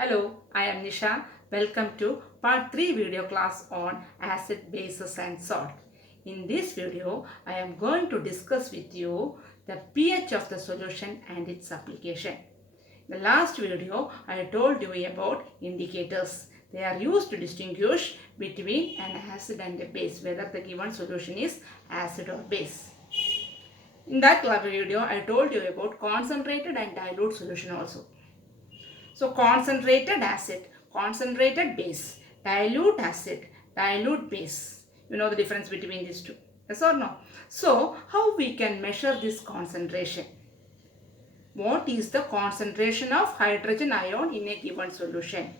Hello, I am Nisha. Welcome to part 3 video class on acid, bases and salt. In this video, I am going to discuss with you the pH of the solution and its application. In the last video, I told you about indicators. They are used to distinguish between an acid and a base, whether the given solution is acid or base. In that video, I told you about concentrated and dilute solution also. So concentrated acid, concentrated base, dilute acid, dilute base. You know the difference between these two. Yes or no? So how we can measure this concentration? What is the concentration of hydrogen ion in a given solution?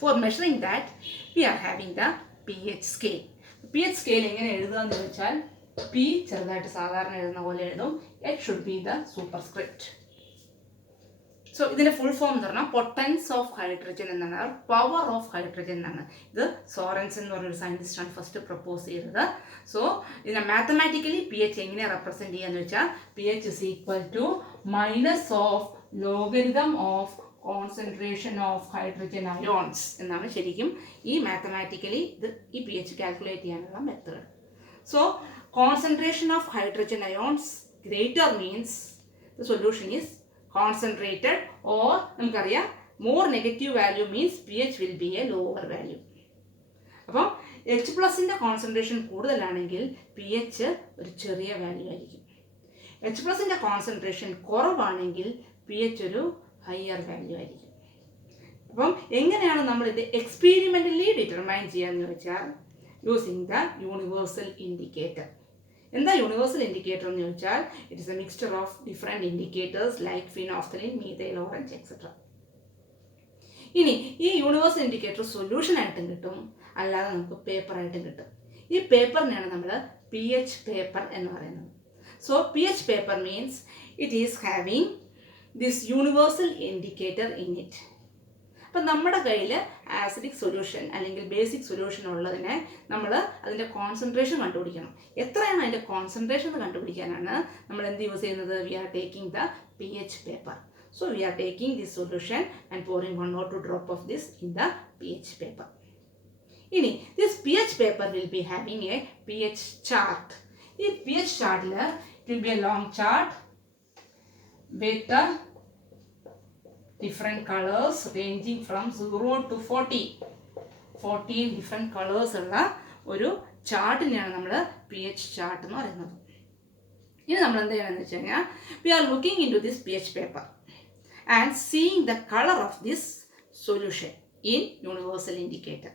For measuring that, we are having the pH scale. pH scale എങ്ങനെ എഴുതുകയെന്ന് വെച്ചാൽ P ചെറുതായിട്ട് സാധാരണ എഴുതുന്ന പോലെ എഴുതും. It should be the superscript. So, ഇതിന്റെ full form എന്ന് പറഞ്ഞാൽ പൊട്ടൻസ് ഓഫ് ഹൈഡ്രജൻ എന്നാണ്, പവർ ഓഫ് ഹൈഡ്രജൻ എന്നാണ്. ഇത് സോറൻസൺ എന്ന് പറഞ്ഞൊരു സയന്റിസ്റ്റാണ് ഫസ്റ്റ് പ്രപ്പോസ് ചെയ്തത്. സോ ഇതിനെ മാത്തമാറ്റിക്കലി പി എച്ച് എങ്ങനെ റെപ്രസെന്റ് ചെയ്യാന്ന് വെച്ചാൽ P H is equal to minus of logarithm of concentration of hydrogen ions എന്നാണ് ശരിക്കും ഈ മാത്തമാറ്റിക്കലി ഇത് ഈ പി എച്ച് കാൽക്കുലേറ്റ് ചെയ്യാനുള്ള method. So concentration of hydrogen ions greater means the solution is concentrated, or നമുക്കറിയാം more negative value means pH will be a lower value. അപ്പോൾ എച്ച് പ്ലസിൻ്റെ കോൺസെൻട്രേഷൻ കൂടുതലാണെങ്കിൽ പി എച്ച് ഒരു ചെറിയ വാല്യൂ ആയിരിക്കും. എച്ച് പ്ലസിൻ്റെ കോൺസെൻട്രേഷൻ കുറവാണെങ്കിൽ പി എച്ച് ഒരു ഹയർ വാല്യൂ ആയിരിക്കും. അപ്പം എങ്ങനെയാണ് നമ്മളിത് എക്സ്പീരിമെൻ്റലി ഡിറ്റർമൈൻ ചെയ്യാന്ന് വെച്ചാൽ യൂസിങ് ദ യൂണിവേഴ്സൽ ഇൻഡിക്കേറ്റർ. എന്താ യൂണിവേഴ്സൽ ഇൻഡിക്കേറ്റർ എന്ന് ചോദിച്ചാൽ it is A mixture of different indicators like phenolphthalein, methyl, orange etcetera. ഇനി ഈ യൂണിവേഴ്സൽ ഇൻഡിക്കേറ്റർ സൊല്യൂഷൻ ആയിട്ടും കിട്ടും, അല്ലാതെ നമുക്ക് പേപ്പറായിട്ടും കിട്ടും. ഈ പേപ്പറിനെയാണ് നമ്മൾ പി എച്ച് പേപ്പർ എന്ന് പറയുന്നത്. So P H paper means it is having this universal indicator in it. അപ്പം നമ്മുടെ കയ്യിൽ ആസിഡിക് സൊല്യൂഷൻ അല്ലെങ്കിൽ ബേസിക് സൊല്യൂഷൻ ഉള്ളതിനെ നമ്മൾ അതിൻ്റെ കോൺസെൻട്രേഷൻ കണ്ടുപിടിക്കണം. എത്രയാണ് അതിൻ്റെ കോൺസെൻട്രേഷൻ എന്ന് കണ്ടുപിടിക്കാനാണ് നമ്മൾ എന്ത് യൂസ് ചെയ്യുന്നത്? We are taking the P H paper. So we are taking this solution and pouring 1 or 2 drop of this in the P H paper. ഇനി this P H paper will be having a P H chart. ഈ P H ചാർട്ടിൽ it will be a long chart with different colors ranging from 0 to 14 different colors ഉള്ള ഒരു ചാർട്ടിനെയാണ് നമ്മൾ P H chart എന്ന് പറയുന്നത്. ഇനി നമ്മൾ എന്ത് ചെയ്യണമെന്ന് വെച്ച് കഴിഞ്ഞാൽ we are looking into this P H paper and seeing the colour of this solution in universal indicator.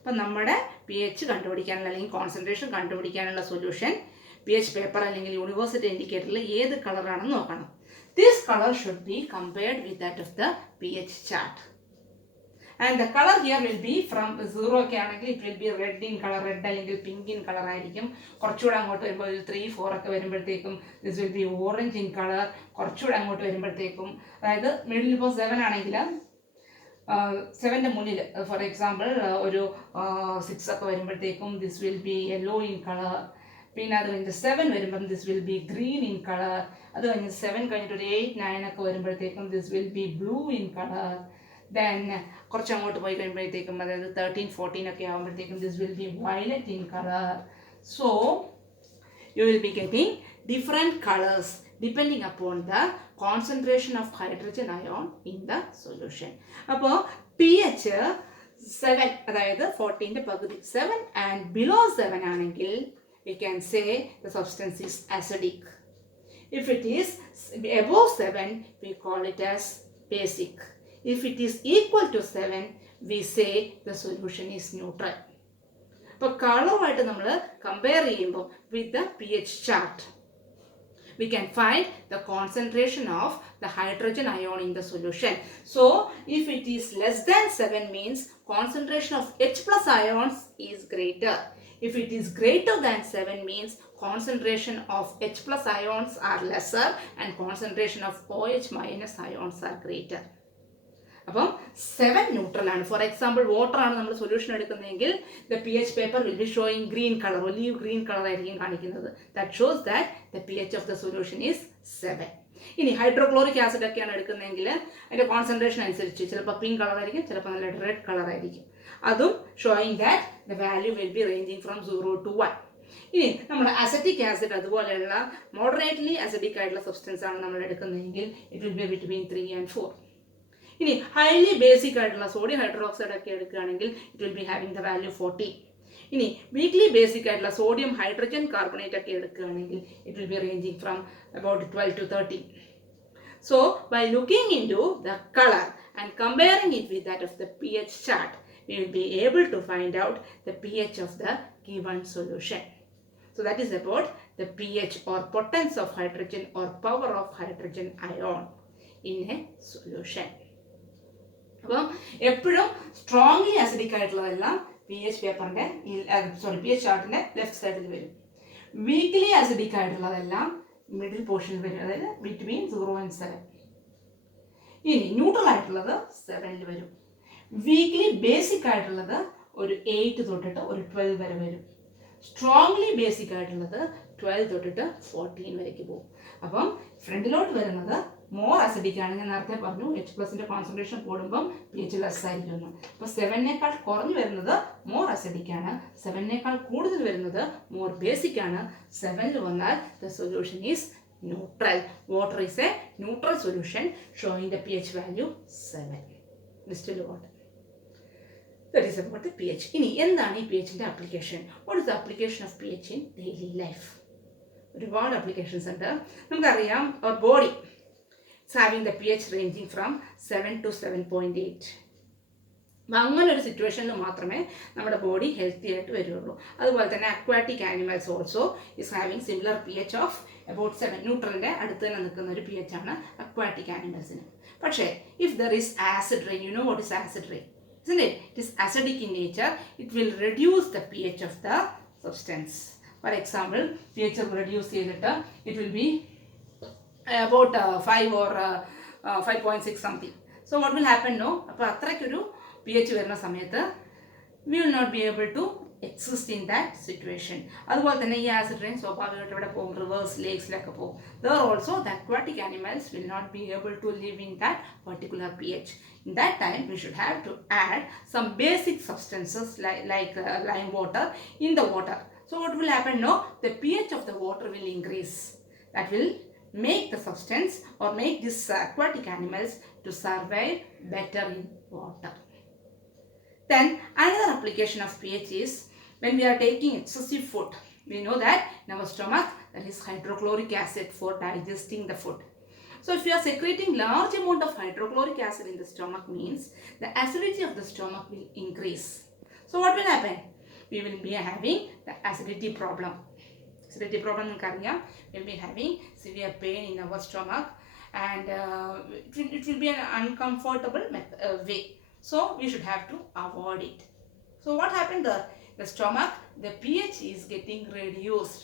അപ്പം നമ്മുടെ പി എച്ച് കണ്ടുപിടിക്കാനുള്ള അല്ലെങ്കിൽ കോൺസെൻട്രേഷൻ കണ്ടുപിടിക്കാനുള്ള സൊല്യൂഷൻ പി എച്ച് പേപ്പർ അല്ലെങ്കിൽ യൂണിവേഴ്സൽ ഇൻഡിക്കേറ്ററിൽ ഏത് കളറാണെന്ന് നോക്കണം. This color should be compared with that of the pH chart. And the color here will be from 0 ഒക്കെ ആണെങ്കിൽ it will be red in color, red അല്ലെങ്കിൽ pink in color ആയിരിക്കും. കുറച്ചുകൂടെ അങ്ങോട്ട് വരുമ്പോൾ 3, 4 ഒക്കെ വരുമ്പോഴത്തേക്കും this will be orange in color. കുറച്ചുകൂടെ അങ്ങോട്ട് വരുമ്പോഴത്തേക്കും അതായത് മിഡിൽ ഇപ്പോൾ 7 ആണെങ്കിൽ 7ൻ്റെ മുന്നിൽ ഫോർ എക്സാമ്പിൾ ഒരു 6 ഒക്കെ വരുമ്പോഴത്തേക്കും this will be yellow in color. പിന്നെ അത് കഴിഞ്ഞ് 7 വരുമ്പം this will be green in colour. അത് കഴിഞ്ഞ് 7 കഴിഞ്ഞിട്ട് ഒരു 8, 9 ഒക്കെ വരുമ്പോഴത്തേക്കും this will be blue in colour. Then കുറച്ച് അങ്ങോട്ട് പോയി കഴിയുമ്പോഴത്തേക്കും അതായത് 13, 14 ഒക്കെ ആകുമ്പോഴത്തേക്കും this will be violet in colour. So you will be getting different colours depending upon the concentration of hydrogen ion in the solution. അപ്പോൾ പി എച്ച് 7 അതായത് 14ൻ്റെ പകുതി 7 ആൻഡ് ബിലോ 7 ആണെങ്കിൽ we can say the substance is acidic. If it is above 7, we call it as basic. If it is equal to 7, we say the solution is neutral. അപ്പോൾ കളറുമായിട്ട് നമ്മൾ കമ്പയർ ചെയ്യുമ്പോൾ with the pH chart, we can find the concentration of the hydrogen ion in the solution. So, if it is less than 7 means concentration of H plus ions is greater. If it is greater than 7 means concentration of H plus ions are lesser and concentration of OH minus ions are greater. അപ്പം 7 ന്യൂട്രൽ ആണ്. For example water ആണ് നമ്മൾ സൊല്യൂഷൻ എടുക്കുന്നതെങ്കിൽ the P H paper will B showing green colour, olive green colour ആയിരിക്കും കാണിക്കുന്നത്. That shows that the P H of the solution is 7. ഇനി hydrochloric acid ഒക്കെയാണ് എടുക്കുന്നതെങ്കിൽ അതിൻ്റെ കോൺസെൻട്രേഷൻ അനുസരിച്ച് ചിലപ്പോൾ പിങ്ക് കളറായിരിക്കും, ചിലപ്പോൾ നല്ല റെഡ് കളറായിരിക്കും. അതും showing that the value will be ranging from 0 to 1. ഇനി നമ്മൾ അസറ്റിക് ആസിഡ് അതുപോലെയുള്ള മോഡറേറ്റ്ലി അസിഡിക് ആയിട്ടുള്ള സബ്സ്റ്റൻസ് ആണ് നമ്മൾ എടുക്കുന്നതെങ്കിൽ ഇറ്റ് വിൽ ബി ബിറ്റ്വീൻ 3 and 4. ഇനി ഹൈലി ബേസിക് ആയിട്ടുള്ള സോഡിയം ഹൈഡ്രോക്സൈഡ് ഒക്കെ എടുക്കുകയാണെങ്കിൽ it will be having the value 40. ഇനി വീക്ക്ലി ബേസിക് ആയിട്ടുള്ള സോഡിയം ഹൈഡ്രജൻ കാർബണേറ്റ് ഒക്കെ എടുക്കുകയാണെങ്കിൽ it will B ranging from about 12 to 13. So by looking into the color and comparing it with that of the pH chart, we will be able to find out the pH of the given solution. So that is about the pH or potence of hydrogen or power of hydrogen ion in a solution. അപ്പം എപ്പോഴും strongly acidic ആയിട്ടുള്ളതെല്ലാം pH പേപ്പറിൻ്റെ pH ചാർട്ടിൻ്റെ ലെഫ്റ്റ് സൈഡിൽ വരും. Weekly acidic ആയിട്ടുള്ളതെല്ലാം മിഡിൽ പോർഷനിൽ വരും, അതായത് ബിറ്റ്വീൻ 0 and 7. ഇനി ന്യൂട്രൽ ആയിട്ടുള്ളത് 7ൽ വരും. വീക്ക്ലി ബേസിക് ആയിട്ടുള്ളത് ഒരു 8 തൊട്ടിട്ട് ഒരു 12 വരെ വരും. സ്ട്രോങ്ലി ബേസിക് ആയിട്ടുള്ളത് 12 തൊട്ടിട്ട് 14 വരേക്ക് പോകും. അപ്പം ഫ്രണ്ടിലോട്ട് വരുന്നത് മോർ അസിഡിക് ആണ്. ഞാൻ നേരത്തെ പറഞ്ഞു H+ന്റെ കോൺസെൻട്രേഷൻ കൂടുമ്പം pH ലെസ് ആയിരിക്കുന്നു. അപ്പോൾ 7നേക്കാൾ കുറഞ്ഞു വരുന്നത് മോർ അസിഡിക് ആണ്, 7നേക്കാൾ കൂടുതൽ വരുന്നത് മോർ ബേസിക് ആണ്. 7ൽ വന്നാൽ the solution is neutral. Water is a neutral solution showing the pH value 7. Distilled water. That is about the pH. ഇനി എന്താണ് ഈ pHന്റെ application? What is the application of pH in daily life? ഒരുപാട് applications ഉണ്ട്. നമുക്കറിയാം അവർ body it's having the pH ranging from 7 to 7.8. അപ്പം അങ്ങനെ ഒരു സിറ്റുവേഷനിൽ മാത്രമേ നമ്മുടെ ബോഡി ഹെൽത്തി ആയിട്ട് വരുള്ളൂ. അതുപോലെ തന്നെ aquatic animals also is having similar pH of about 7. ന്യൂട്രലിൻ്റെ അടുത്ത് തന്നെ നിൽക്കുന്ന ഒരു pH ആണ് അക്വാറ്റിക് ആനിമൽസിന്. പക്ഷേ if there is acid rain, you know what is acid rain, isn't it? It is acidic in nature. It will reduce the pH of the substance. For example, pH will reduce it will be about 5 or 5.6 something. So what will happen? No, അപ്പോൾ അത്രയ്ക്കൊരു pH വരുന്ന സമയത്ത് we will not be able to exist in that situation. അതുപോലെ തന്നെ ഈ acid rain സ്വാഭാവികമായിട്ട് ഇവിടെ പോകും, റിവേഴ്സ് ലേക്സിലൊക്കെ പോകും. There also the aquatic animals will not be able to live in that particular pH. In that time we should have to add some basic substances like lime water in the water. So what will happen? No, the pH of the water will increase. That will make the substance or make these aquatic animals to survive better in water. Then another application of pH is when we are taking excessive food. We know that in our stomach there is hydrochloric acid for digesting the food. So if you are secreting large amount of hydrochloric acid in the stomach, means the acidity of the stomach will increase. So what will happen? We will be having the acidity problem. Acidity problem we will be having severe pain in our stomach, and it will be an uncomfortable way. So we should have to avoid it. So what happened there? The stomach, the pH is getting reduced.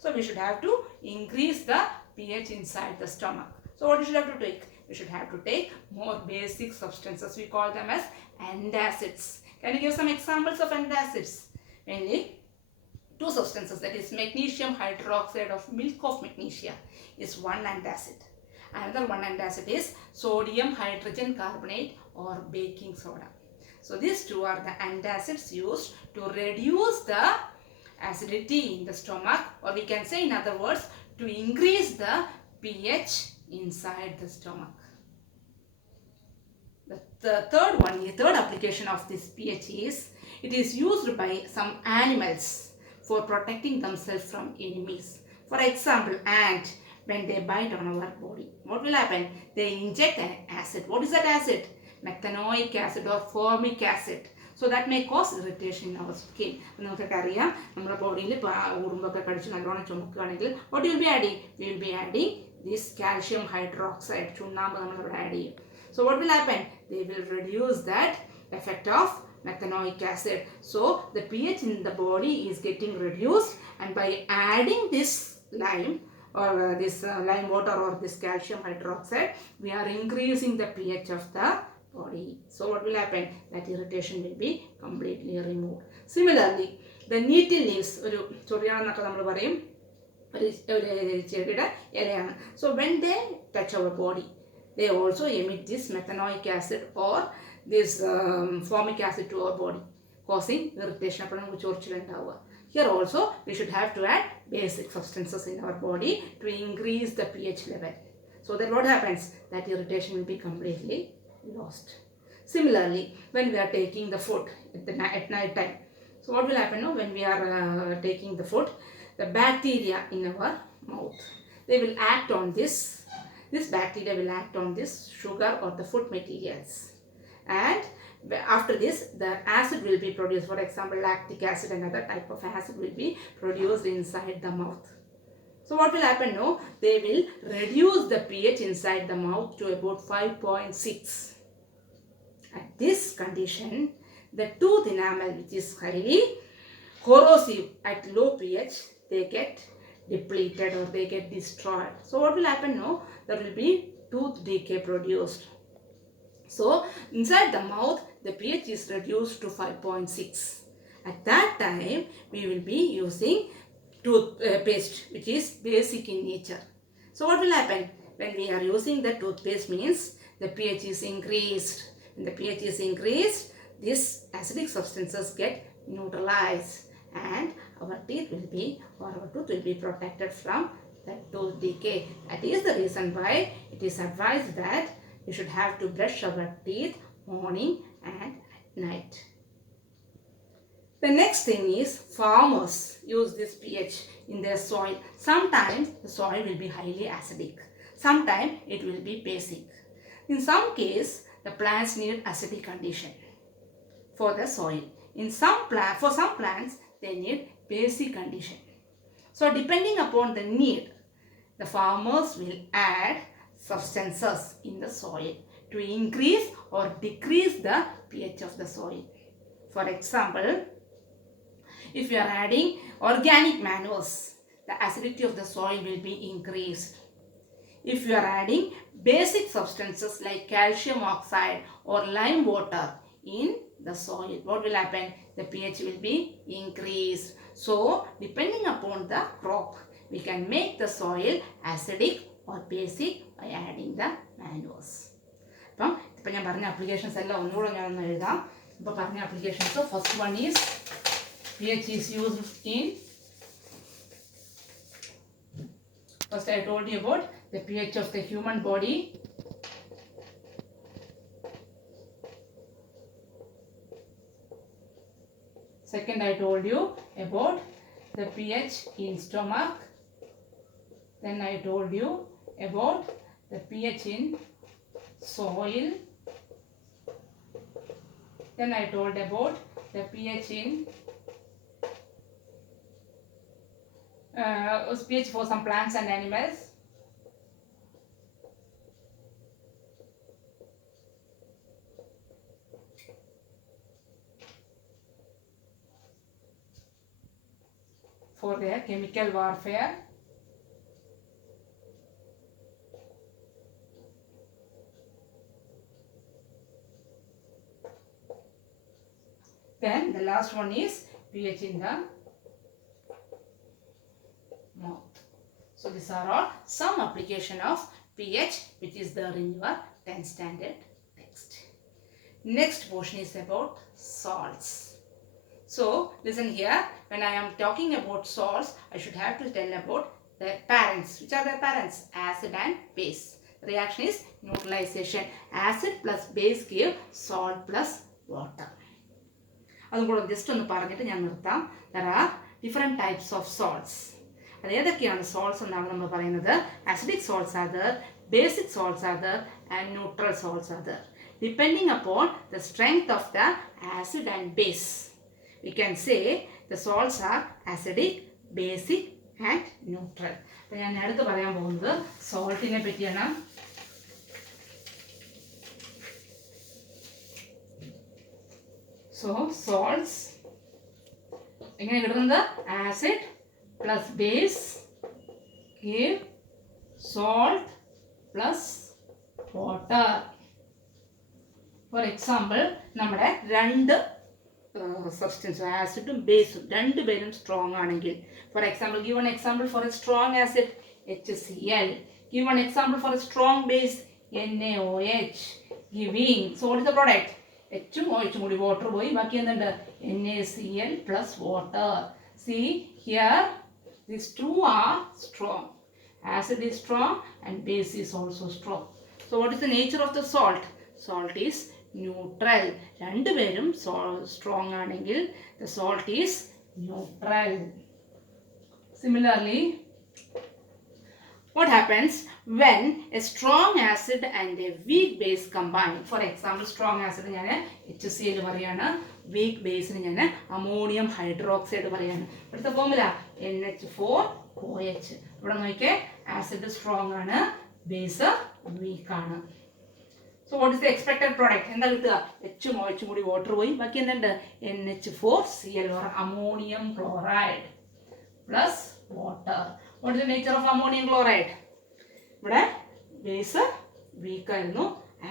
So we should have to increase the pH inside the stomach. So what you should have to take? We should have to take more basic substances. We call them as antacids. Can you give some examples of antacids? Mainly two substances, that is magnesium hydroxide of milk of magnesia is one antacid. Another one antacid is sodium hydrogen carbonate or baking soda. So these two are the antacids used to reduce the acidity in the stomach, or we can say in other words to increase the pH inside the stomach. The third application of this pH is it is used by some animals for protecting themselves from enemies. For example, ant, when they bite on our body, what will happen? They inject an acid. What is that acid? Methanoic acid or formic acid. So that may cause irritation in our skin. നമുക്കറിയാം നമ്മുടെ ബോഡിയിൽ ഉറുമ്പൊക്കെ കടിച്ച് നല്ലോണം ചുമക്കുകയാണെങ്കിൽ what will be adding? We will be adding this calcium hydroxide. ചുണ്ണാമ്പ് നമ്മളിവിടെ ആഡ് ചെയ്യും. So what will happen? They will reduce that effect of methanoic acid. So the pH in the body is getting reduced, and by adding this lime or this lime water or this calcium hydroxide, we are increasing the pH of the body. So what will happen? That irritation will be completely removed. Similarly, the nettle leaves, ഒരു ചൊറിയാണെന്നൊക്കെ നമ്മൾ പറയും, So when they touch our body, they also emit this methanoic acid or this formic acid to our body, causing irritation. Here also we should have to add basic substances in our body to increase the pH level. So that what happens? That irritation will be completely lost. Similarly, when we are taking the food at night time, so what will happen now when we are taking the food? The bacteria in our mouth, they will act on this. This bacteria will act on this sugar or the food materials, and after this the acid will be produced. For example, lactic acid, another type of acid, will be produced inside the mouth. So what will happen now? They will reduce the pH inside the mouth to about 5.6. At this condition, the tooth enamel, which is highly corrosive at low pH, they get depleted or they get destroyed. So what will happen now? There will be tooth decay produced. So inside the mouth, the pH is reduced to 5.6. At that time, we will be using toothpaste, which is basic in nature. So what will happen? When we are using the toothpaste means the pH is increased. When the pH is increased, these acidic substances get neutralized and our teeth will be, or our tooth will be protected from the tooth decay. That is the reason why it is advised that we should have to brush our teeth morning and at night. The next thing is farmers use this pH in their soil. Sometimes the soil will be highly acidic. Sometimes it will be basic. In some case, the plants need acidic condition for the soil. For some plants, they need basic condition. So depending upon the need, the farmers will add substances in the soil to increase or decrease the pH of the soil. For example, if you are adding organic manures, the acidity of the soil will be increased. If you are adding basic substances like calcium oxide or lime water in the soil, what will happen? The pH will be increased. So, depending upon the crop, we can make the soil acidic or basic by adding the manures. ഇപ്പോൾ ഞാൻ പറഞ്ഞ അപ്ലിക്കേഷൻസ് എല്ലാം ഒന്നുകൂടെ ഞാനൊന്ന് എഴുതാം. ഇപ്പോൾ പറഞ്ഞ applications, first one is pH is used in, first I told you about the pH of the human body. Second, I told you about the pH in stomach. Then I told you about the pH in soil. Then I told about the pH in pH for some plants and animals. For their chemical warfare. Then the last one is pH in the mouth. So these are all some application of pH which is there in your 10th standard text. Next portion is about salts. So listen here, when I am talking about salts, I should have to tell about their parents. Which are their parents? Acid and base. The reaction is neutralization. Acid plus base give salt plus water. Just there are different types of salts. Salts are acidic salts are there, basic salts are there, and neutral salts are there. Depending upon the strength of the acid and base, we can say the salts are acidic, basic, and neutral. Salt in a So salts, the acid plus base give salt plus water. For example, നമ്മുടെ രണ്ട് substance, ആസിഡും ബേസും രണ്ടുപേരും സ്ട്രോങ് ആണെങ്കിൽ, for example give an example for a strong acid HCl, give an example for a strong base NaOH, giving, so what is the product? H ഉം OH കൂടി വാട്ടർ പോയി ബാക്കി എന്തുണ്ട് NaCl plus water. See here these two are strong, acid is strong and base is also strong. So what is the nature of the salt? Salt is neutral. രണ്ടുപേരും strong ആണെങ്കിൽ the salt is neutral. Similarly, what happens when a strong acid and a weak base combine? For example, strong acid ഞാൻ HCl പറയാണ്, weak base ഞാൻ ammonium hydroxide പറയാണ്. ഇവിടുത്തെ formula NH4OH. ഇവിടെ നോക്കിയേ, acid strong ആണ്, ബേസ് വീക്ക് ആണ്. So what is the expected product? എന്താ കിട്ടുക? എച്ചും OH കൂടി വാട്ടർ പോയി ബാക്കി എന്തുണ്ട് NH4Cl or ammonium chloride plus water. What is the nature of ammonium chloride? ഇവിടെ ബേസ് വീക്ക് ആയിരുന്നു,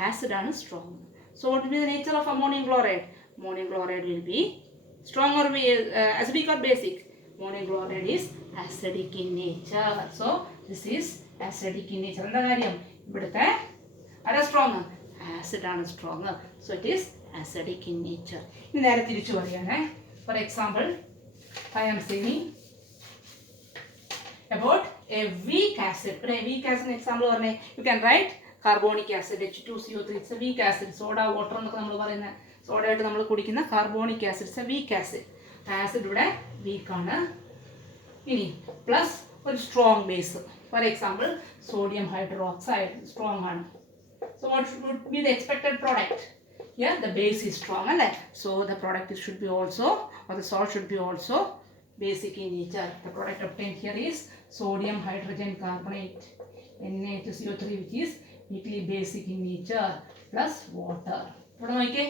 ആസിഡ് ആണ് strong. So what will be the nature of ammonium chloride? Ammonium chloride will be strong or acidic or basic? Ammonium chloride is acidic in nature. So this is acidic in nature. എന്താ കാര്യം? ഇവിടുത്തെ ആരാ strong? Acid ആണ് strong. So it is acidic in nature. ഇനി നേരെ തിരിച്ചു പറയുകയാണേ. For example, I am saying about a weak acid. ഒരു weak acid എക്സാമ്പിൾ പറഞ്ഞേ. You can write carbonic acid H2CO3. It's a weak acid. Soda water എന്നൊക്കെ നമ്മൾ പറയുന്ന സോഡയായിട്ട് നമ്മൾ കുടിക്കുന്ന carbonic acid it's a weak acid. Acid ഇവിടെ വീക്കാണ്. ഇനി പ്ലസ് ഒരു strong base, for example sodium hydroxide strong ആണ്. So what should be the expected product? Here the base is strong അല്ലേ? So the product should be also, or the salt should be also basic in nature. The product obtained here is sodium hydrogen carbonate NaHCO3, which is weakly basic in nature, plus water. ഇവിടെ നോക്കിയേ,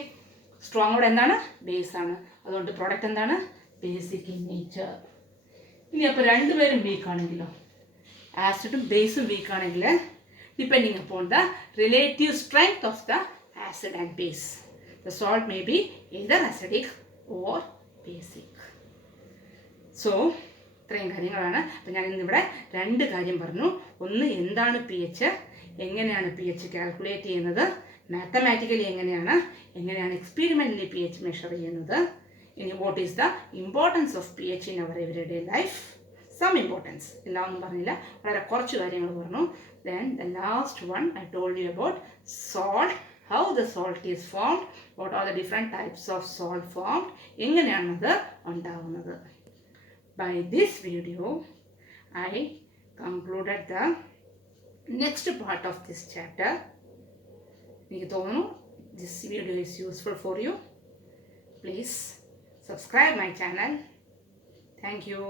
സ്ട്രോങ് ഇവിടെ എന്താണ്? ബേസ് ആണ്. അതുകൊണ്ട് പ്രോഡക്റ്റ് എന്താണ്? Basic in nature. ഇനി അപ്പോൾ രണ്ടുപേരും വീക്ക് ആണെങ്കിലോ, ആസിഡും ബേസും വീക്ക് ആണെങ്കിൽ, depending upon the relative strength of the acid and base, the salt may be either acidic or basic. So ഇത്രയും കാര്യങ്ങളാണ്. അപ്പം ഞാൻ ഇന്നിവിടെ രണ്ട് കാര്യം പറഞ്ഞു. ഒന്ന്, എന്താണ് pH, എങ്ങനെയാണ് pH കാൽക്കുലേറ്റ് ചെയ്യുന്നത്, മാത്തമാറ്റിക്കലി എങ്ങനെയാണ് എക്സ്പെരിമെൻ്റലി pH മെഷർ ചെയ്യുന്നത്. ഇനി what is the importance of pH in our everyday life. Some importance, എല്ലാം ഒന്നും പറഞ്ഞില്ല, വളരെ കുറച്ച് കാര്യങ്ങൾ പറഞ്ഞു. Then the last one I told you about salt, how the salt is formed, what are the different types of salt formed, എങ്ങനെയാണത് ഉണ്ടാകുന്നത്. By this video, I concluded the next part of this chapter. എനിക്ക് തോന്നുന്നു this video is useful for you. Please subscribe my channel. Thank you.